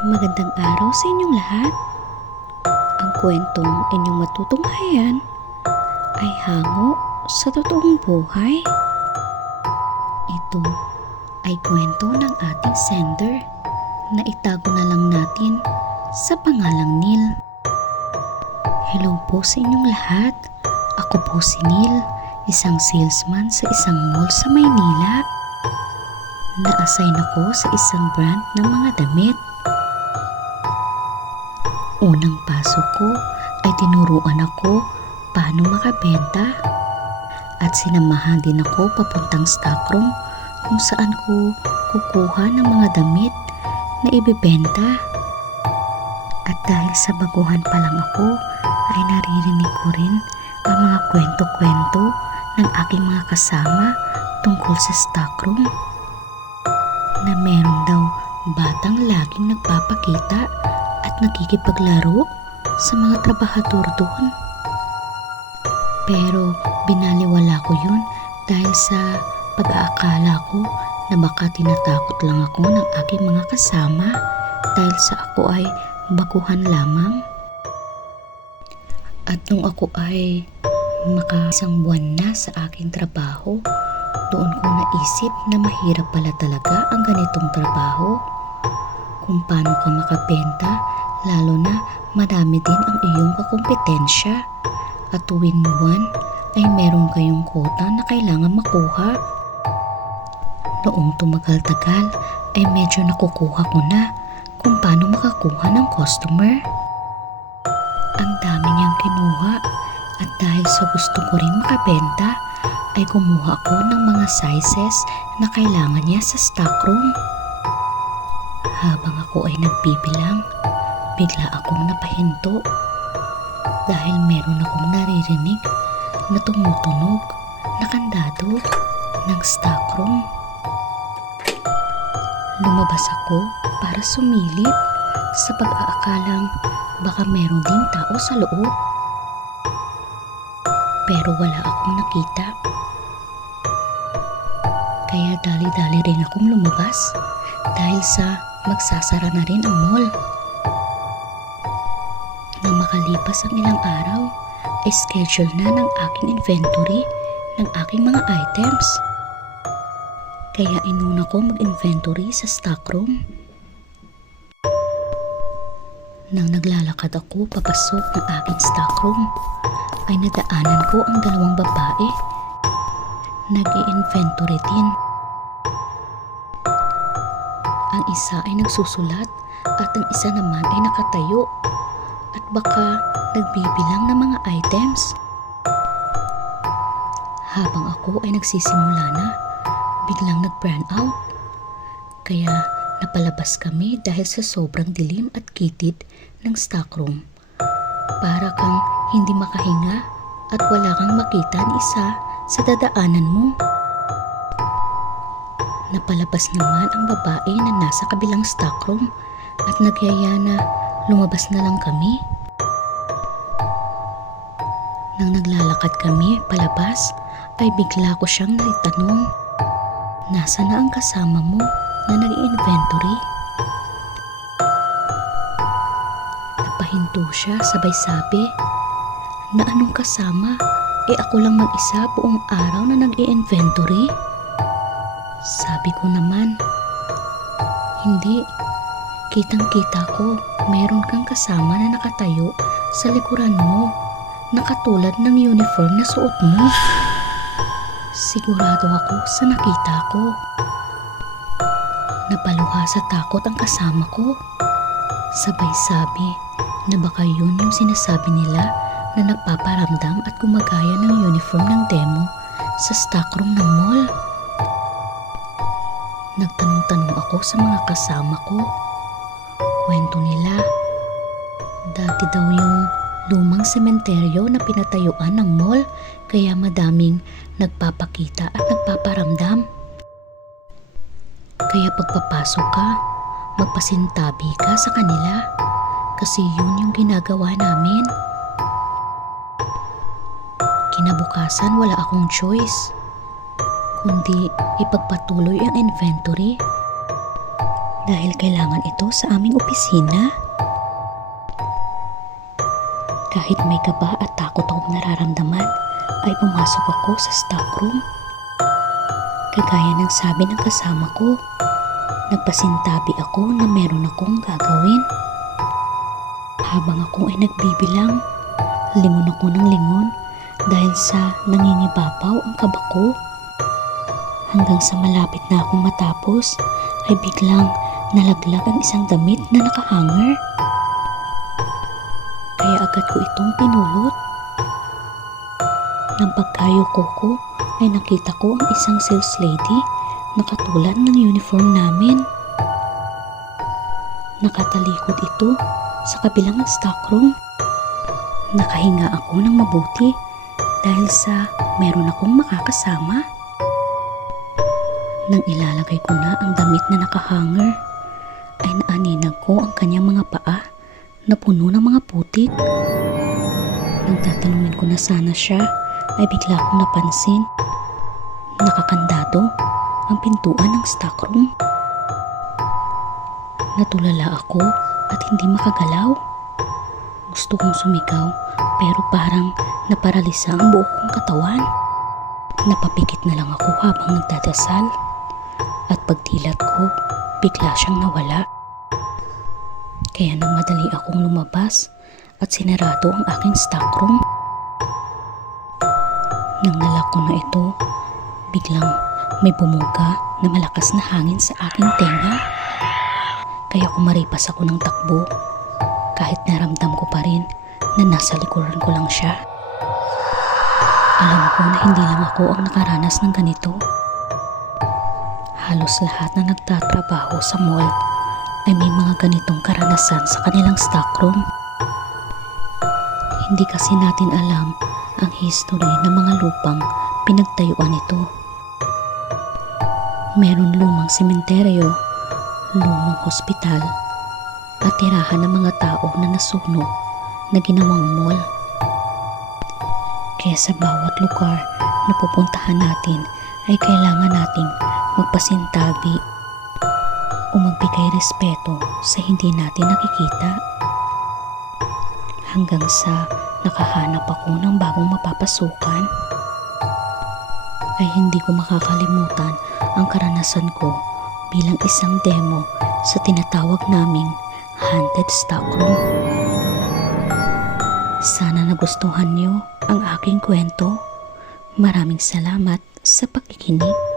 Magandang araw sa inyong lahat. Ang kwentong inyong matutunghayan ay hango sa totoong buhay. Ito ay kwento ng ating sender na itago na lang natin sa pangalang Neil. Hello po sa inyong lahat. Ako po si Neil, isang salesman sa isang mall sa Maynila. Na-assign ako sa isang brand ng mga damit. Unang pasok ko ay tinuruan ako paano makabenta at sinamahan din ako papuntang stockroom kung saan ko kukuha ng mga damit na ibibenta. At dahil sa baguhan pa lang ako ay naririnig ko rin ang mga kwento-kwento ng aking mga kasama tungkol sa stockroom na meron daw batang laging nagpapakita at nakikipaglaro sa mga trabahador doon. Pero binaliwala ko yun dahil sa pag-aakala ko na baka tinatakot lang ako ng aking mga kasama dahil sa ako ay baguhan lamang. At nung ako ay isang buwan na sa aking trabaho, doon ko naisip na mahirap pala talaga ang ganitong trabaho. Kung paano ka makabenta, lalo na marami din ang iyong kakumpetensya at tuwing buwan ay meron kayong quota na kailangan makuha. Noong tumagal-tagal ay medyo nakukuha ko na kung paano makakuha ng customer. Ang dami niyang kinuha at dahil sa gusto ko rin makabenta ay kumuha ko ng mga sizes na kailangan niya sa stockroom. Habang ako ay nagbibilang, bigla akong napahinto dahil meron akong naririnig na tumutunog na kandado ng stockroom. Lumabas ako para sumilip sa pag-aakalang baka meron ding tao sa loob. Pero wala akong nakita. Kaya dali-dali rin akong lumabas dahil sa magsasara na rin ang mall. Nang makalipas ang ilang araw, ay schedule na ng aking inventory ng aking mga items. Kaya inuna ko mag-inventory sa stockroom. Nang naglalakad ako papasok ng aking stockroom, ay nadaanan ko ang dalawang babae. Nag-i-inventory din. Ang isa ay nagsusulat at ang isa naman ay nakatayo at baka nagbibilang ng mga items. Habang ako ay nagsisimula na, biglang nag-burn out. Kaya napalabas kami dahil sa sobrang dilim at kitid ng stockroom. Para kang hindi makahinga at wala kang makita ni isa sa dadaanan mo. Napalabas naman ang babae na nasa kabilang stockroom at nagyaya na lumabas na lang kami. Nang naglalakad kami palabas ay bigla ko siyang naitanong, "Nasa na ang kasama mo na nag-inventory?" Napahinto siya sabay sabi, "Na anong kasama? Ako lang mag-isa buong araw na nag-i-inventory." Sabi ko naman, "Hindi, kitang-kita ko meron kang kasama na nakatayo sa likuran mo na katulad ng uniform na suot mo." Sigurado ako sa nakita ko. Napaluha sa takot ang kasama ko. Sabay sabi na baka yun yung sinasabi nila na nagpaparamdam at gumagaya ng uniform ng demo sa stockroom ng mall. Nagtanong-tanong ako sa mga kasama ko. Kwento nila, dati daw yung lumang sementeryo na pinatayuan ng mall kaya madaming nagpapakita at nagpaparamdam. Kaya pagpapasok ka, magpasintabi ka sa kanila kasi yun yung ginagawa namin. Kinabukasan wala akong choice kundi ipagpatuloy ang inventory dahil kailangan ito sa aming opisina. Kahit may kaba at takot akong nararamdaman, ay pumasok ako sa stockroom. Kagaya ng sabi ng kasama ko, nagpasintabi ako na meron akong gagawin. Habang ako ay nagbibilang, lingon ako ng lingon dahil sa nangingibabaw ang kaba ko. Hanggang sa malapit na akong matapos, ay biglang nalaglag ang isang damit na nakahanger. Kaya agad ko itong pinulot. Nang pagkayuko ko, ay nakita ko ang isang sales lady na katulad ng uniform namin. Nakatalikod ito sa kabilang stockroom. Nakahinga ako ng mabuti dahil sa meron akong makakasama. Nang ilalagay ko na ang damit na nakahanger, ay naaninag ko ang kanyang mga paa na puno ng mga putik. Nang tatanungin ko na sana siya, ay bigla akong napansin. Nakakandado ang pintuan ng stockroom. Natulala ako at hindi makagalaw. Gusto kong sumigaw pero parang naparalisa ang buo kong katawan. Napapikit na lang ako habang nagdadasal at pagdilat ko, bigla siyang nawala. Kaya nang madali akong lumabas at sinarado ang aking stockroom. Nang nalak ko na ito, biglang may bumuga na malakas na hangin sa aking tenga. Kaya kumaripas ako ng takbo kahit naramdam ko pa rin na nasa likuran ko lang siya. Alam ko na hindi lang ako ang nakaranas ng ganito. Halos lahat na nagtatrabaho sa mall ay may mga ganitong karanasan sa kanilang stockroom. Hindi kasi natin alam ang history ng mga lupang pinagtayuan nito. Meron lumang sementeryo, lumang hospital, at tirahan ng mga tao na nasunog na ginawang mall. Kaya sa bawat lugar na pupuntahan natin ay kailangan nating magpasintabi o magbigay respeto sa hindi natin nakikita. Hanggang sa nakahanap ako ng bagong mapapasukan, ay hindi ko makakalimutan ang karanasan ko bilang isang demo sa tinatawag naming haunted stockroom. Sana nagustuhan niyo ang aking kwento. Maraming salamat sa pakikinig.